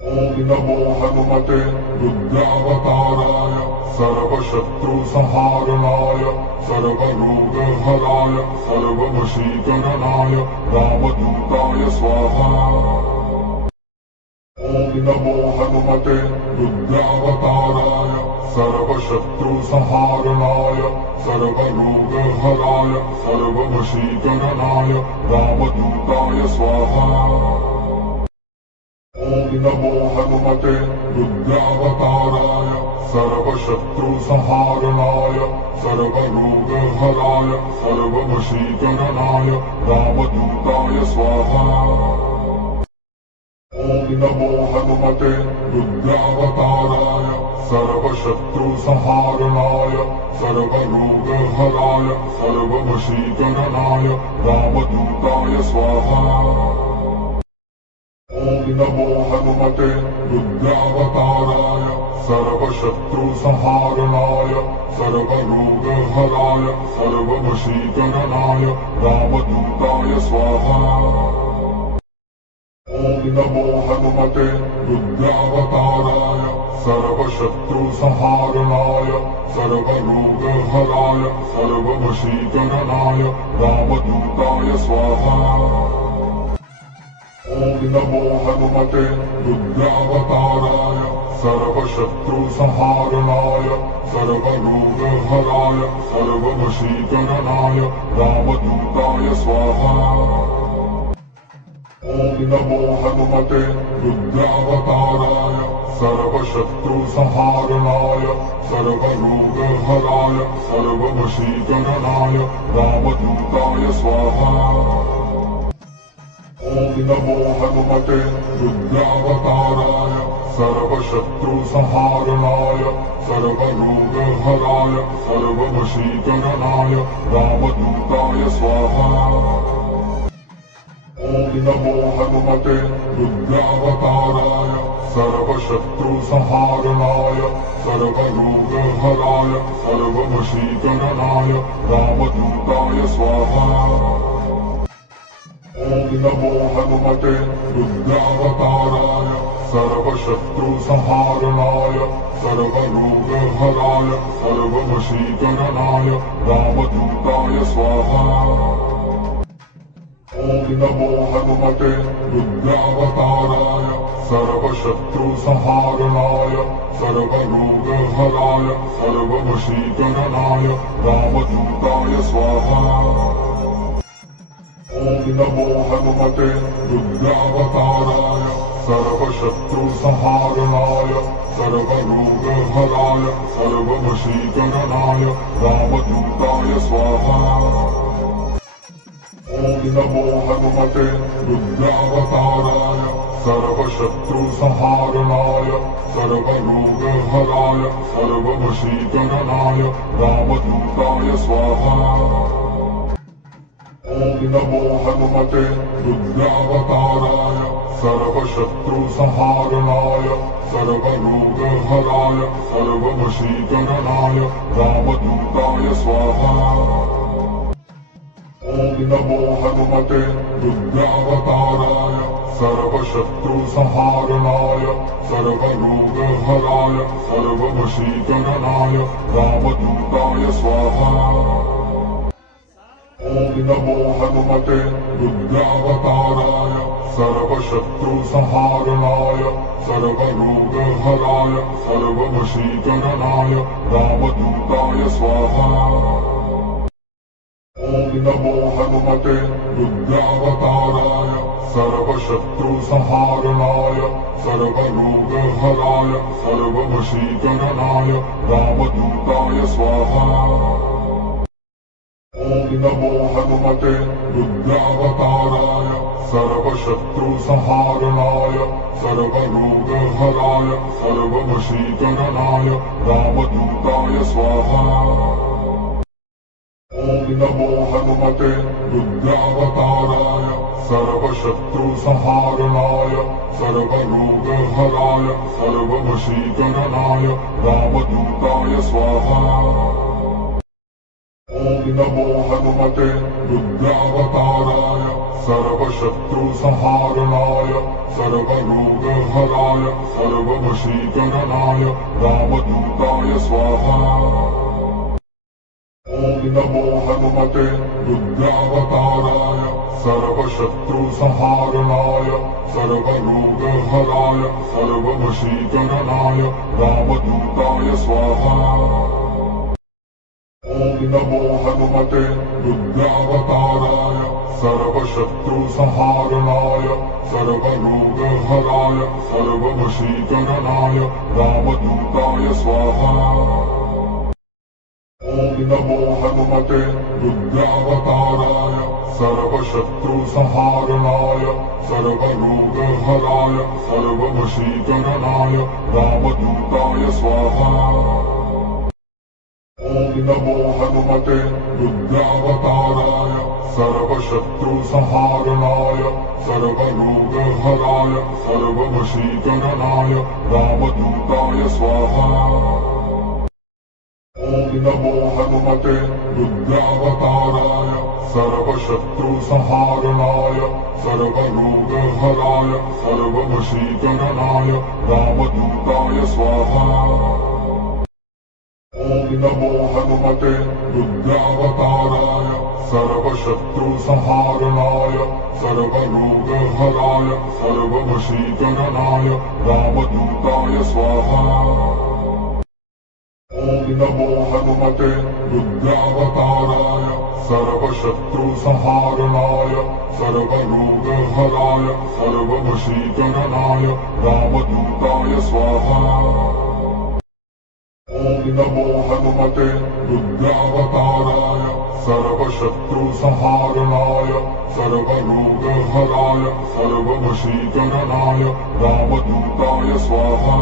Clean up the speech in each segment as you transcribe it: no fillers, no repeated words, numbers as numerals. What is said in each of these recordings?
ॐ नमो हनुमते रुद्रावताराय सर्वशत्रुसंहारणाय सर्वरोगहराय सर्ववशीकरणाय रामदूताय स्वाहा। ॐ नमो हनुमते रुद्रावताराय सर्वशत्रुसंहारणाय सर्वरोगहराय सर्ववशीकरणाय रामदूताय स्वाहा। ॐ नमो हनुमते रुद्रावताराय सर्वशत्रुसंहारणाय सर्वरोगहराय सर्ववशीकरणाय रामदूताय स्वाहा। ॐ नमो हनुमते रुद्रावताराय सर्वशत्रुसंहारणाय सर्वरोगहराय सर्ववशीकरणाय रामदूताय स्वाहा। ॐ नमो हनुमते रुद्रावताराय सर्वशत्रुसंहारणाय सर्वरोगहराय सर्ववशीकरणाय रामदूताय स्वाहा। ॐ नमो हनुमते रुद्रावताराय सर्वशत्रुसंहारणाय सर्वरोगहराय सर्ववशीकरणाय रामदूताय स्वाहा। ॐ नमो हनुमते रुद्रावताराय सर्वशत्रुसंहारणाय सर्वरोगहराय सर्ववशीकरणाय रामदूताय स्वाहा। ॐ नमो हनुमते रुद्रावताराय सर्वशत्रुसंहारणाय सर्वरोगहराय सर्ववशीकरणाय रामदूताय स्वाहा। ॐ नमो हनुमते रुद्रावताराय सर्वशत्रुसंहारणाय सर्वरोगहराय सर्ववशीकरणाय रामदूताय स्वाहा। ॐ नमो हनुमते रुद्रावताराय सर्वशत्रुसंहारणाय सर्वरोगहराय सर्ववशीकरणाय रामदूताय स्वाहा। ॐ नमो हनुमते रुद्रावताराय सर्वशत्रुसंहारणाय सर्वरोगहराय सर्ववशीकरणाय रामदूताय स्वाहा। ॐ नमो हनुमते रुद्रावताराय सर्वशत्रुसंहारणाय सर्वरोगहराय सर्ववशीकरणाय रामदूताय स्वाहा। ॐ नमो हनुमते रुद्रावताराय सर्वशत्रुसंहारणाय सर्वरोगहराय सर्ववशीकरणाय रामदूताय स्वाहा। ॐ नमो हनुमते रुद्रावताराय सर्वशत्रुसंहारणाय सर्वरोगहराय सर्ववशीकरणाय रामदूताय स्वाहा। ॐ नमो हनुमते रुद्रावताराय सर्वशत्रुसंहारणाय सर्वरोगहराय सर्ववशीकरणाय रामदूताय स्वाहा। ॐ नमो हनुमते रुद्रावताराय सर्वशत्रुसंहारणाय सर्वरोगहराय सर्ववशीकरणाय रामदूताय स्वाहा। ॐ नमो हनुमते रुद्रावताराय सर्वशत्रुसंहारणाय सर्वरोगहराय सर्ववशीकरणाय रामदूताय स्वाहा। ॐ नमो हनुमते रुद्रावताराय सर्वशत्रुसंहारणाय सर्वरोगहराय सर्ववशीकरणाय रामदूताय स्वाहा। ॐ नमो हनुमते रुद्रावताराय सर्वशत्रुसंहारणाय सर्वरोगहराय सर्ववशीकरणाय रामदूताय स्वाहा। ॐ नमो हनुमते रुद्रावताराय सर्वशत्रुसंहारणाय सर्वरोगहराय सर्ववशीकरणाय रामदूताय स्वाहा। ॐ नमो हनुमते रुद्रावताराय सर्वशत्रुसंहारणाय सर्वरोगहराय सर्ववशीकरणाय रामदूताय स्वाहा। ॐ नमो हनुमते रुद्रावताराय सर्वशत्रुसंहारणाय सर्वरोगहराय सर्ववशीकरणाय रामदूताय स्वाहा। ॐ नमो हनुमते रुद्रावताराय सर्वशत्रुसंहारणाय सर्वरोगहराय सर्ववशीकरणाय रामदूताय स्वाहा। ॐ नमो हनुमते रुद्रावताराय सर्वशत्रुसंहारणाय सर्वरोगहराय सर्ववशीकरणाय रामदूताय स्वाहा। ॐ नमो हनुमते रुद्रावताराय सर्वशत्रुसंहारणाय सर्वरोगहराय सर्ववशीकरणाय रामदूताय स्वाहा। ॐ नमो हनुमते रुद्रावताराय सर्वशत्रुसंहारणाय सर्वरोगहराय सर्ववशीकरणाय रामदूताय स्वाहा। ॐ नमो हनुमते रुद्रावताराय सर्वशत्रुसंहारणाय सर्वरोगहराय सर्ववशीकरणाय रामदूताय स्वाहा। ॐ नमो हनुमते रुद्रावताराय सर्वशत्रुसंहारणाय सर्वरोगहराय सर्ववशीकरणाय रामदूताय स्वाहा। ॐ नमो हनुमते रुद्रावताराय सर्वशत्रुसंहारणाय सर्वरोगहराय सर्ववशीकरणाय रामदूताय स्वाहा।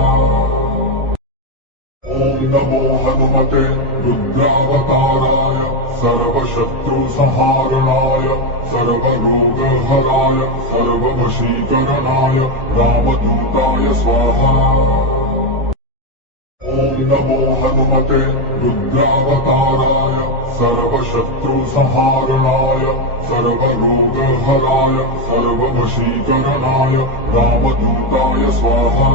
ॐ नमो हनुमते रुद्रावताराय सर्वशत्रुसंहारणाय सर्वरोगहराय सर्ववशीकरणाय रामदूताय स्वाहा। ॐ नमो हनुमते रुद्रावताराय सर्वशत्रुसंहारणाय सर्वरोगहराय सर्ववशीकरणाय रामदूताय स्वाहा।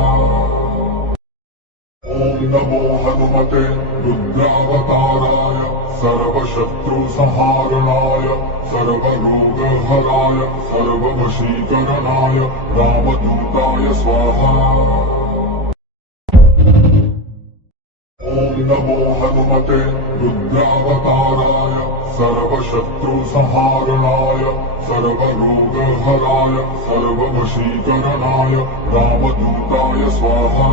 ॐ नमो हनुमते रुद्रावताराय सर्वशत्रुसंहारणाय सर्वरोगहराय सर्ववशीकरणाय रामदूताय स्वाहा। ॐ नमो हनुमते रुद्रावताराय सर्वशत्रुसंहारणाय सर्वरोगहराय सर्ववशीकरणाय रामदूताय स्वाहा।